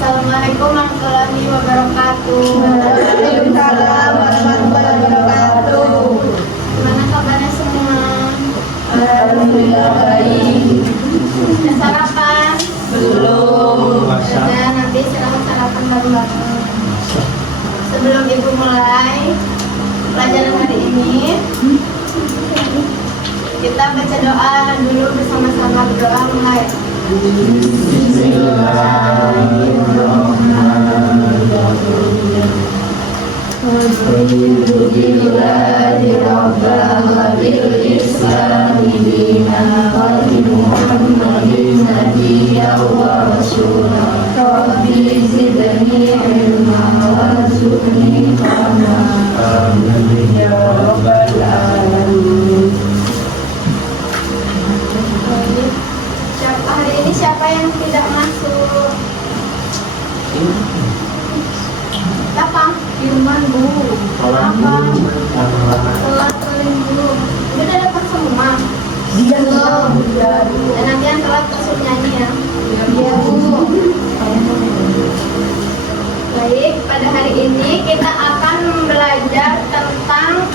Assalamualaikum warahmatullahi wabarakatuh. Waalaikumsalam warahmatullahi wabarakatuh. Gimana kabarnya semua? Alhamdulillah baik. Sudah sarapan? Belum. Sudah, nanti sarapan bareng-bareng. Sebelum ibu mulai pelajaran hari ini, kita baca doa dulu bersama-sama. Berdoa mulai. Hari ini siapa yang tidak masuk? Siapa? Firman, Bu. Apa? Telat kalian Bu. Udah dapat semua? Belum. Dan nanti yang telat masuk nyanyi ya. Iya Bu. Baik, pada hari ini kita akan belajar tentang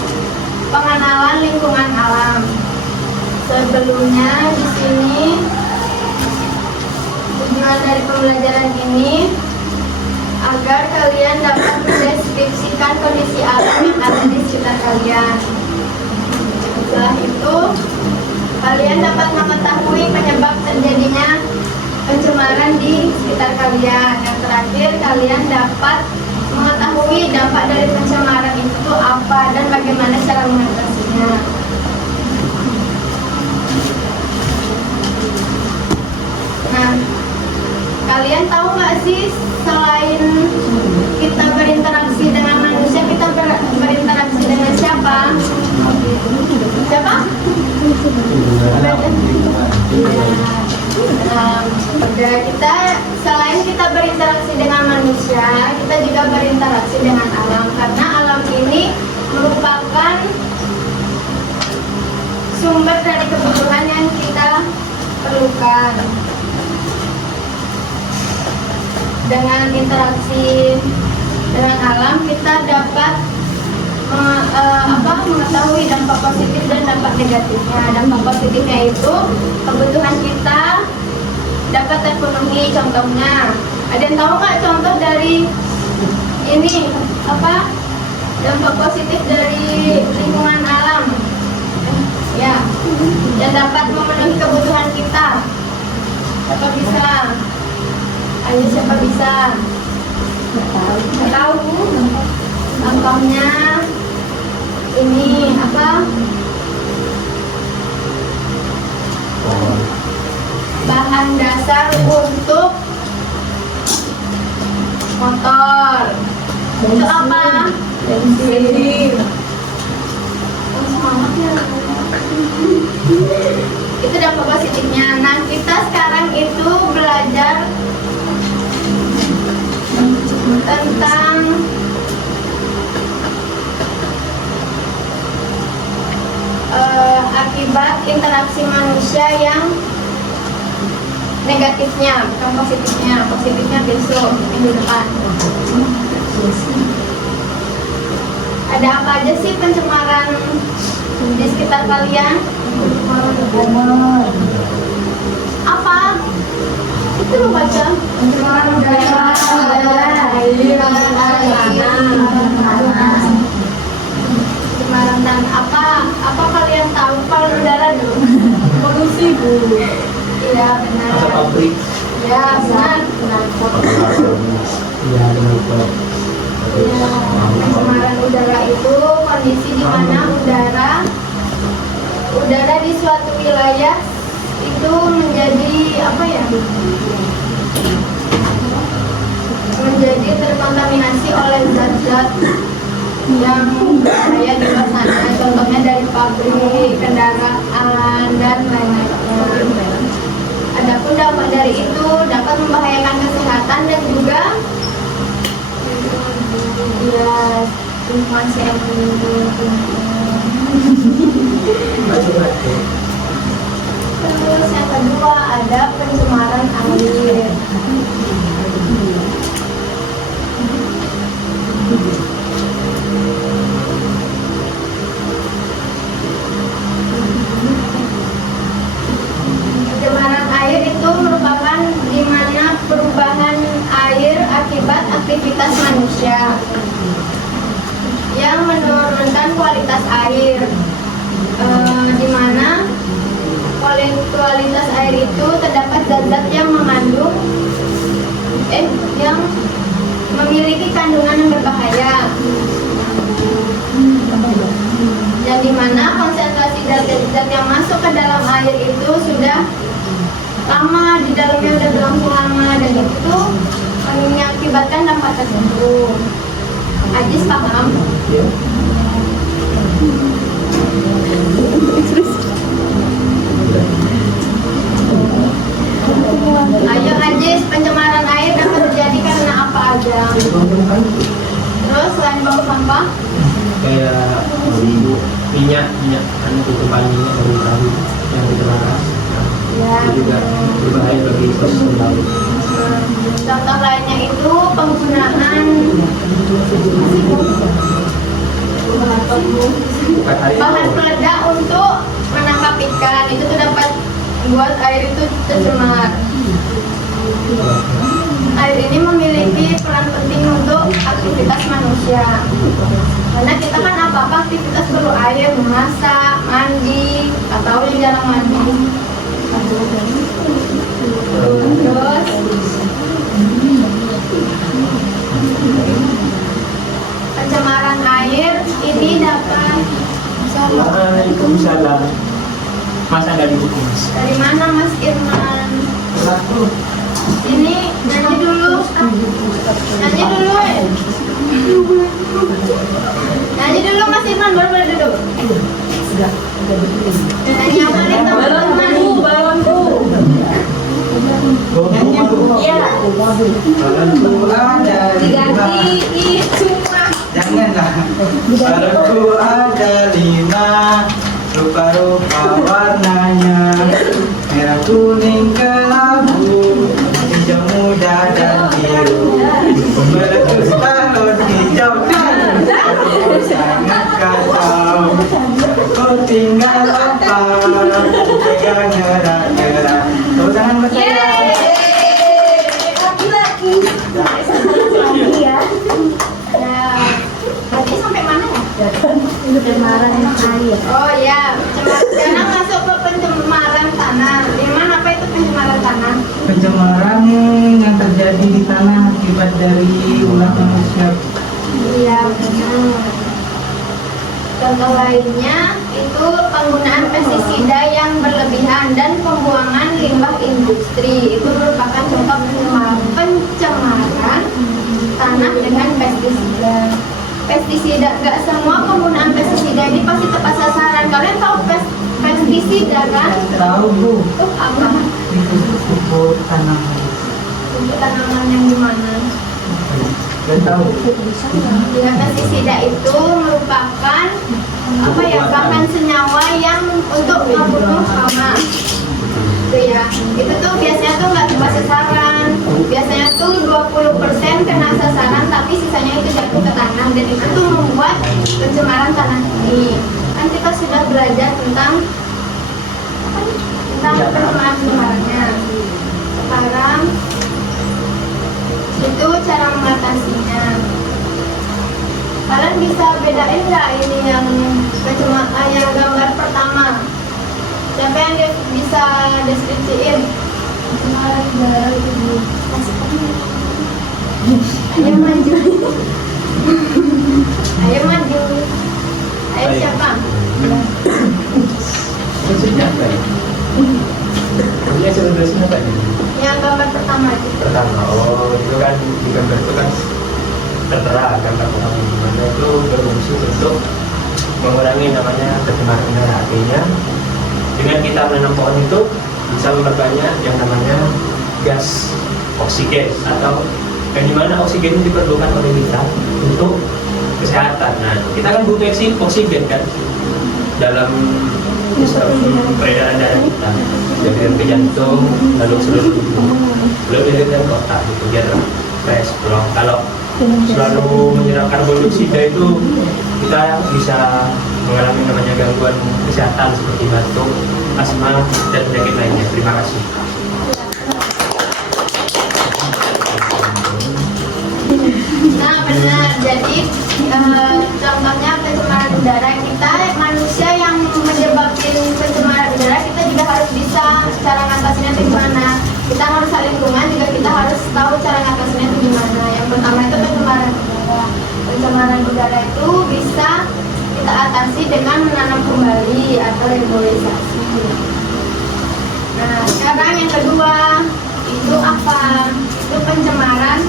pengenalan lingkungan alam. Sebelumnya di sini tujuan dari pembelajaran ini agar kalian dapat mendeskripsikan kondisi alam yang ada di sekitar kalian. Setelah itu, kalian dapat mengetahui penyebab terjadinya pencemaran di sekitar kalian. Yang terakhir, kalian dapat mengetahui dampak dari pencemaran itu apa dan bagaimana cara mengatasinya. Nah, kalian tahu nggak sih, selain kita berinteraksi dengan manusia, kita berinteraksi dengan siapa? Siapa? Kita selain kita berinteraksi dengan manusia, kita juga berinteraksi dengan alam, karena alam ini merupakan sumber dari kebutuhan yang kita perlukan. Dengan interaksi dengan alam, kita dapat mengetahui dampak positif dan dampak negatifnya. Dampak positifnya itu kebutuhan kita dapat terpenuhi. Contohnya, ada yang tahu nggak contoh dari ini apa dampak positif dari lingkungan alam? Ya, yang dapat memenuhi kebutuhan kita. Siapa bisa? Ayo, siapa bisa? Nggak tahu. Contohnya ini apa? Bahan dasar untuk motor. Itu apa? Bensin. Oh, semangat ya. Itu dampak positifnya. Nah, kita sekarang itu belajar tentang akibat interaksi manusia yang negatifnya, bukan positifnya. Positifnya besok, minggu depan. Ada apa aja sih pencemaran di sekitar kalian? Apa? Itu lo baca. Pencemaran udara, air, pencemaran dan apa kalian tahu kalau udara dulu? Polusi Bu. Iya benar. Pabrik. Ya benar. Ya, pencemaran udara itu kondisi di mana udara di suatu wilayah itu menjadi apa ya? Menjadi terkontaminasi oleh zat-zat yang berbahaya di luar sana. Contohnya dari pabrik, kendaraan, dan lain-lainnya. Adapun dampak dari itu dapat membahayakan kesehatan dan juga ya lingkungan Terus yang kedua ada pencemaran air. perubahan air akibat aktivitas manusia yang menurunkan kualitas air, di mana kualitas air itu terdapat zat-zat yang mengandung yang memiliki kandungan yang berbahaya, dan di mana konsentrasi zat-zat yang masuk ke dalam air itu sudah lama, di dalamnya udah berlangsung lama, dan itu mengakibatkan dampak tersebut. Ajis paham? Ayo Ajis, pencemaran air dapat terjadi karena apa aja? Terus selain bau sampah? Kayak minyak kan tutupan minyak dari kayu yang ditebaras. Ya. Itu juga berbahaya bagi ekosistem laut. Contoh lainnya itu penggunaan bahan peledak untuk menangkap ikan, itu tuh dapat buat air itu tercemar. Air ini memiliki peran penting untuk aktivitas manusia, karena kita kan apa-apa aktivitas perlu air, memasak, mandi, atau yang jarang mandi. Terus pencemaran air ini dapat Waalaikumsalam. Mas ada di buku Mas. dari mana Mas Irman? Satu. Ini nyanyi dulu. Nyanyi dulu Nyanyi dulu Mas Irman, baru boleh duduk. Nyanyi apa nih teman-teman? Balonku. Iya. Balonku ada Diganti lima. cuma. Janganlah. Balonku ada 5, rupa-rupa warnanya, merah, kuning, kelabu, hijau muda dan biru. Meletus balon hijau dan sangat kacau. Kau tinggal apa? Pegang gerak-gerak. Kau jangan bertanya. Laki-laki. Ya. Tadi sampai mana ya? Pencemaran air. Oh ya, sekarang masuk ke pencemaran tanah. Irman, apa itu pencemaran tanah? Pencemaran yang terjadi di tanah akibat dari ulah manusia. Iya, benar. Contoh lainnya itu penggunaan pestisida yang berlebihan dan pembuangan limbah industri. Itu merupakan contoh pencemaran tanah dengan pestisida. Pestisida, nggak semua penggunaan pestisida ini pasti tepat sasaran. Kalian tahu pestisida kan? Tahu Bu, Itu apa? itu pupuk tanaman. Untuk tanaman yang gimana? Gak tahu. Ya, pestisida itu merupakan apa ya, bahan senyawa yang untuk membunuh hama. Itu ya, itu tuh biasanya tuh nggak tepat sasaran. Biasanya tuh 20% kena sasaran, tapi sisanya itu jatuh ke tanah, dan itu tuh membuat pencemaran tanah ini. Kan kita sudah belajar tentang pencemarannya. Sekarang itu cara mengatasinya. Kalian bisa bedain nggak ini yang pencemaran yang gambar pertama? Siapa yang bisa deskripsiin? Pencemaran udara itu. Ayo maju. Ayo maju. Ayo siapa? Maksudnya apa ya? Ini sebenarnya apa ya? Yang gambar pertama itu. Pertama, itu kan di gambar itu kan tertera gambar pertama di mana itu berfungsi untuk mengurangi namanya pencemaran udara. Artinya dengan kita menanam pohon itu bisa memperbanyak yang namanya gas oksigen, atau yang dimana oksigen itu diperlukan oleh kita untuk kesehatan. Nah, kita kan butuh oksigen kan dalam sistem peredaran darah kita, dari ke jantung lalu seluruh tubuh, belum dari otak gitu, biar fresh. Kalau selalu menyerap karbon dioksida itu kita bisa mengalami namanya gangguan kesehatan seperti batuk, asma, dan penyakit lainnya. Terima kasih. atasi dengan menanam kembali atau reboisasi. Nah, sekarang yang kedua itu apa? Itu pencemaran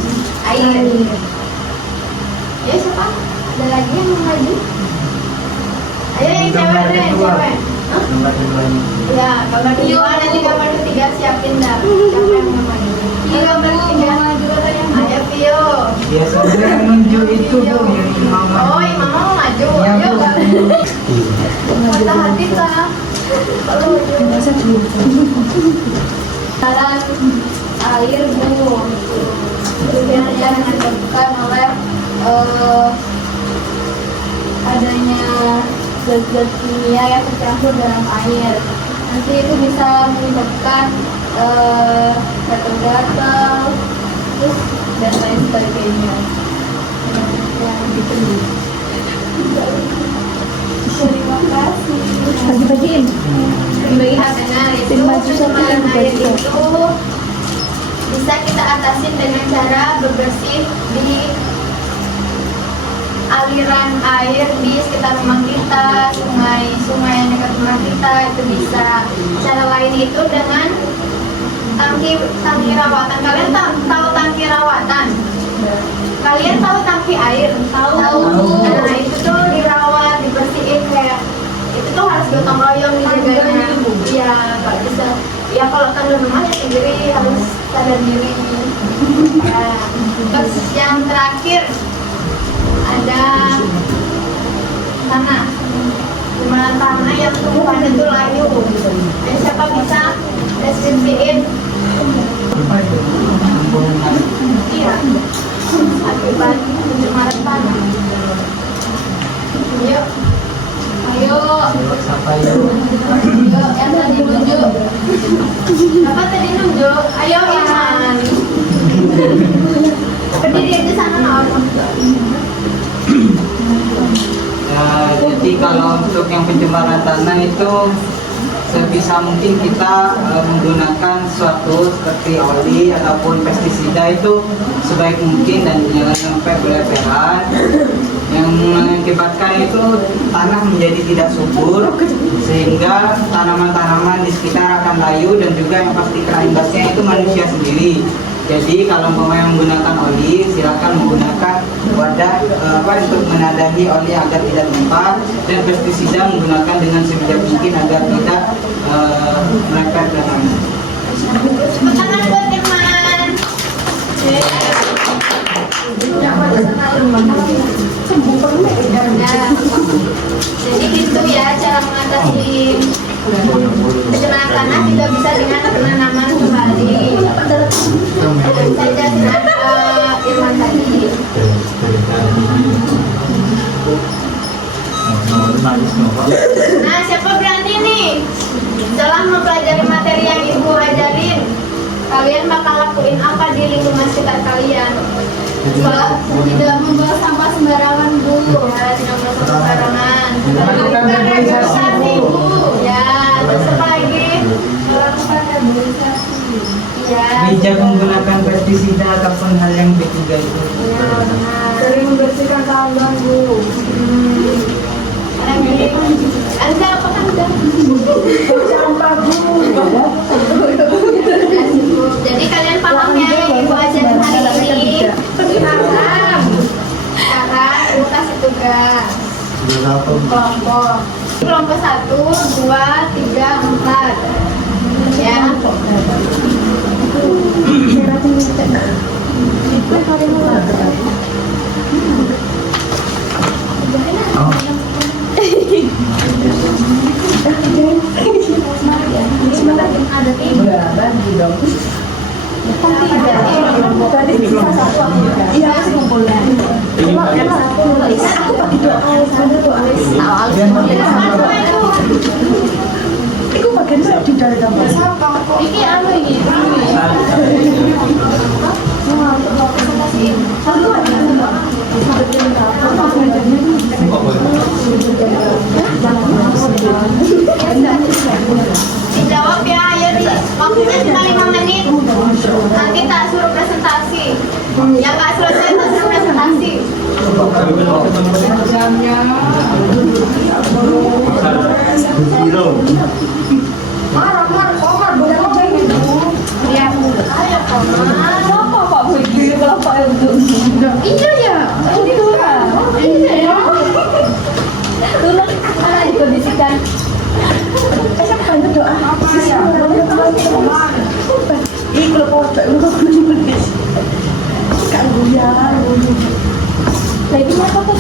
air. Ya siapa? Ada lagi yang mau maju? Ayo yang cewek deh, yang cewek. Hah? Gambar keduanya. Ya, gambar kedua nanti gambar ketiga siapin dah. Siapa yang mau maju? Iya, gambar ketiga. Ayo Pio. Biasanya yang nunjuk itu Bu, yang mama. Oh, yang mama mau maju. Iya, Ayo, Bu. mata hati kah? Kalau jalan air Bu, yang disebabkan oleh adanya zat-zat kimia yang tercampur dalam air. Nanti itu bisa menyebabkan gatal-gatal, terus dan lain sebagainya. Yang gitu. Terima kasih. Bagi-bagiin. Bagi benar itu pencemaran air itu bisa kita atasin dengan cara berbersih di aliran air di sekitar rumah kita, sungai yang dekat rumah kita itu bisa. Cara lain itu dengan tangki rawatan. Kalian tahu tangki rawatan? Kalian tahu tangki air? Tahu. Nah itu tuh dirawat, dibersihin kayak itu tuh harus gotong royong dijaganya. Iya, nggak bisa. Ya kalau kalian rumah ya sendiri harus sadar diri. Ya. Terus yang terakhir ada tanah. Dimana tanah yang tumbuhan itu layu. Dan siapa bisa deskripsiin? Iya. Akibat pencemaran tanah. Yuk. Ayo. Siapa ya? Yuk, yang tadi nunjuk. Apa tadi nunjuk? Ayo Iman. Berdiri aja sana Naon. Ya, jadi kalau untuk yang pencemaran tanah itu sebisa mungkin kita menggunakan suatu seperti oli ataupun pestisida itu sebaik mungkin dan jangan sampai berlebihan yang mengakibatkan itu tanah menjadi tidak subur sehingga tanaman-tanaman di sekitar akan layu dan juga yang pasti kena imbasnya itu manusia sendiri. Jadi kalau mau yang menggunakan oli, silakan menggunakan wadah untuk menadahi oli agar tidak tumpah, dan pestisida menggunakan dengan sebijak mungkin agar tidak merepet ke tanah. Tepuk tangan buat Iman. Nah, jadi gitu ya cara mengatasi pencemaran tanah tidak bisa dengan penanaman kembali. Dengan saja dengan Irwan tadi. Nah, siapa berani nih? Setelah mempelajari materi yang ibu ajarin, kalian bakal lakuin apa di lingkungan sekitar kalian? Tidak membuang sampah sembarangan, Bu. Ya, tidak membuang sampah sembarangan. Melakukan reboisasi, Bu. Ya, terus apa lagi? Melakukan reboisasi. Ya. Bijak menggunakan pestisida ataupun hal yang ketiga itu. Ya, benar. Sering membersihkan kandang, Bu. Anda apa kan udah? Sampah, Bu. Udah cukup. Jadi kalian paham ya yang ibu ajarin hari ini? Paham. Sekarang ibu kasih tugas kelompok. Kelompok 1, 2, 3, 4. Ya. Iya, harus ngumpulnya. Aku pakai doa sana doa. Aku pakai doa di dalam gambar. Iki anu ini. Dijawab ya, ayo nih. Waktunya cuma 5 menit. Nanti tak suruh presentasi. Yang nggak selesai tak suruh presentasi. Iya ya. Iya ya. Tolong dikondisikan. Lagi apa tuh?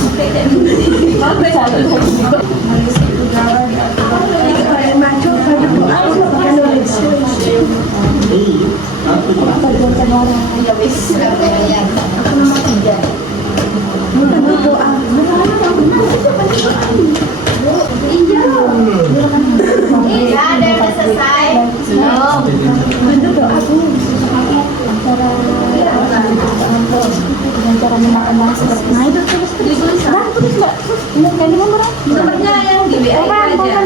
Iya, ada yang selesai. Nomornya yang di WA aja.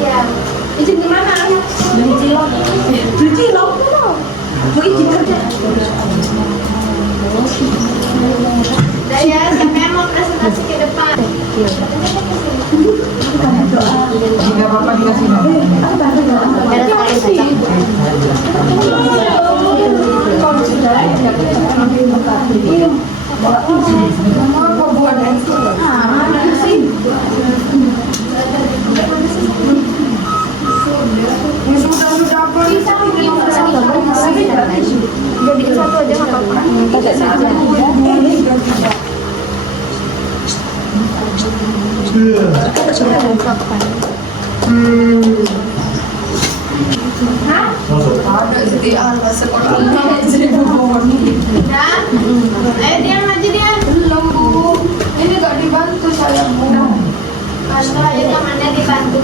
Iya. Izin di mana? Di Cilok. Bu izin kerja. Udah ya, siapa yang mau presentasi ke depan? Jika Bapak dikasih Jadi satu aja nggak apa-apa. Ayo Dian maju Dian. Belum Bu. Ini gak dibantu saya Bu. Bantu aja temannya dibantu.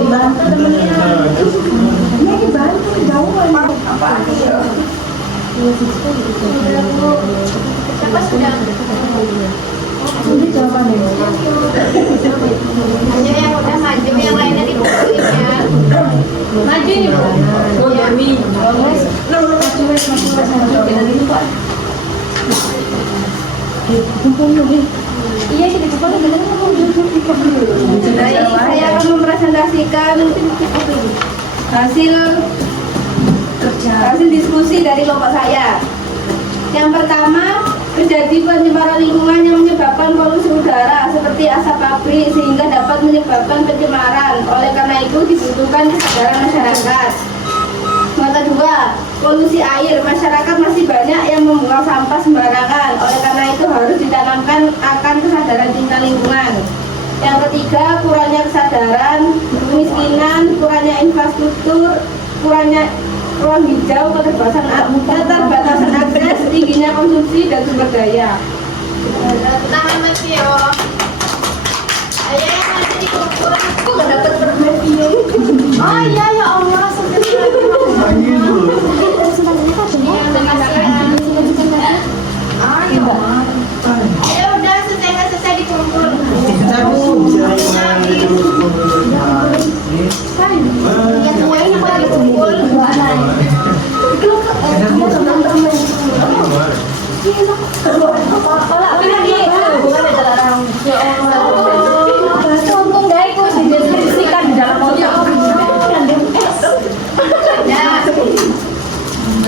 Dibantu temennya. Ini dibantu jauh apa ya? Sudah Bu. Siapa sudah? Ini jawabannya. Hanya yang udah maju, yang lainnya dipukulin ya. Maju nih Bu. Ya. Iya, kita coba saya akan mempresentasikan hasil diskusi dari kelompok saya. Yang pertama, terjadi pencemaran lingkungan yang menyebabkan polusi udara seperti asap pabrik sehingga dapat menyebabkan pencemaran. Oleh karena itu dibutuhkan kesadaran masyarakat. Yang kedua, polusi air. Masyarakat masih banyak yang membuang sampah sembarangan. Oleh karena itu harus ditanamkan akan kesadaran cinta lingkungan. Yang ketiga, kurangnya kesadaran, kemiskinan, kurangnya infrastruktur, kurangnya ruang hijau, keterbatasan akses, tingginya konsumsi dan sumber daya. Tangan Mas Vio. Ayo yang masih dikumpul. Kok gak dapat permen Vio? Oh iya ya Allah, ayo udah selesai dikumpul. Yang kuenya pada dikumpul.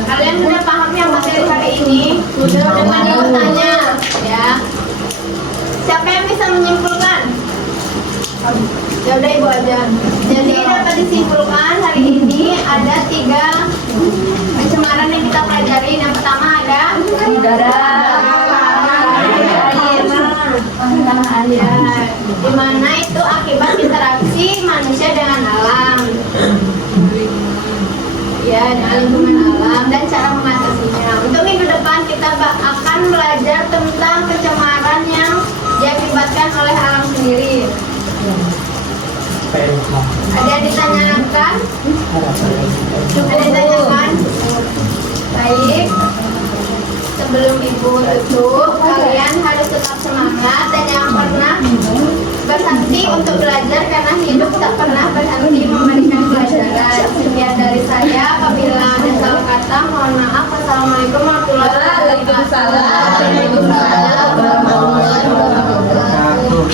Kalian sudah paham yang materi hari ini? Sudah bertanya ya. Siapa yang bisa menyimpulkan? Ya udah Ibu aja. Jadi dapat disimpulkan hari ini ada 3 pencemaran yang kita pelajari. Yang pertama ada udara, air, di mana itu akibat interaksi manusia dengan alam. Ya, dengan lingkungan alam dan cara mengatasinya. Untuk minggu depan kita akan belajar tentang pencemaran yang diakibatkan oleh alam sendiri. Ada yang ditanyakan? Ada yang ditanyakan? Baik. Sebelum Ibu tutup, kalian harus tetap semangat dan jangan pernah berhenti untuk belajar karena hidup tak pernah berhenti memberikan pelajaran.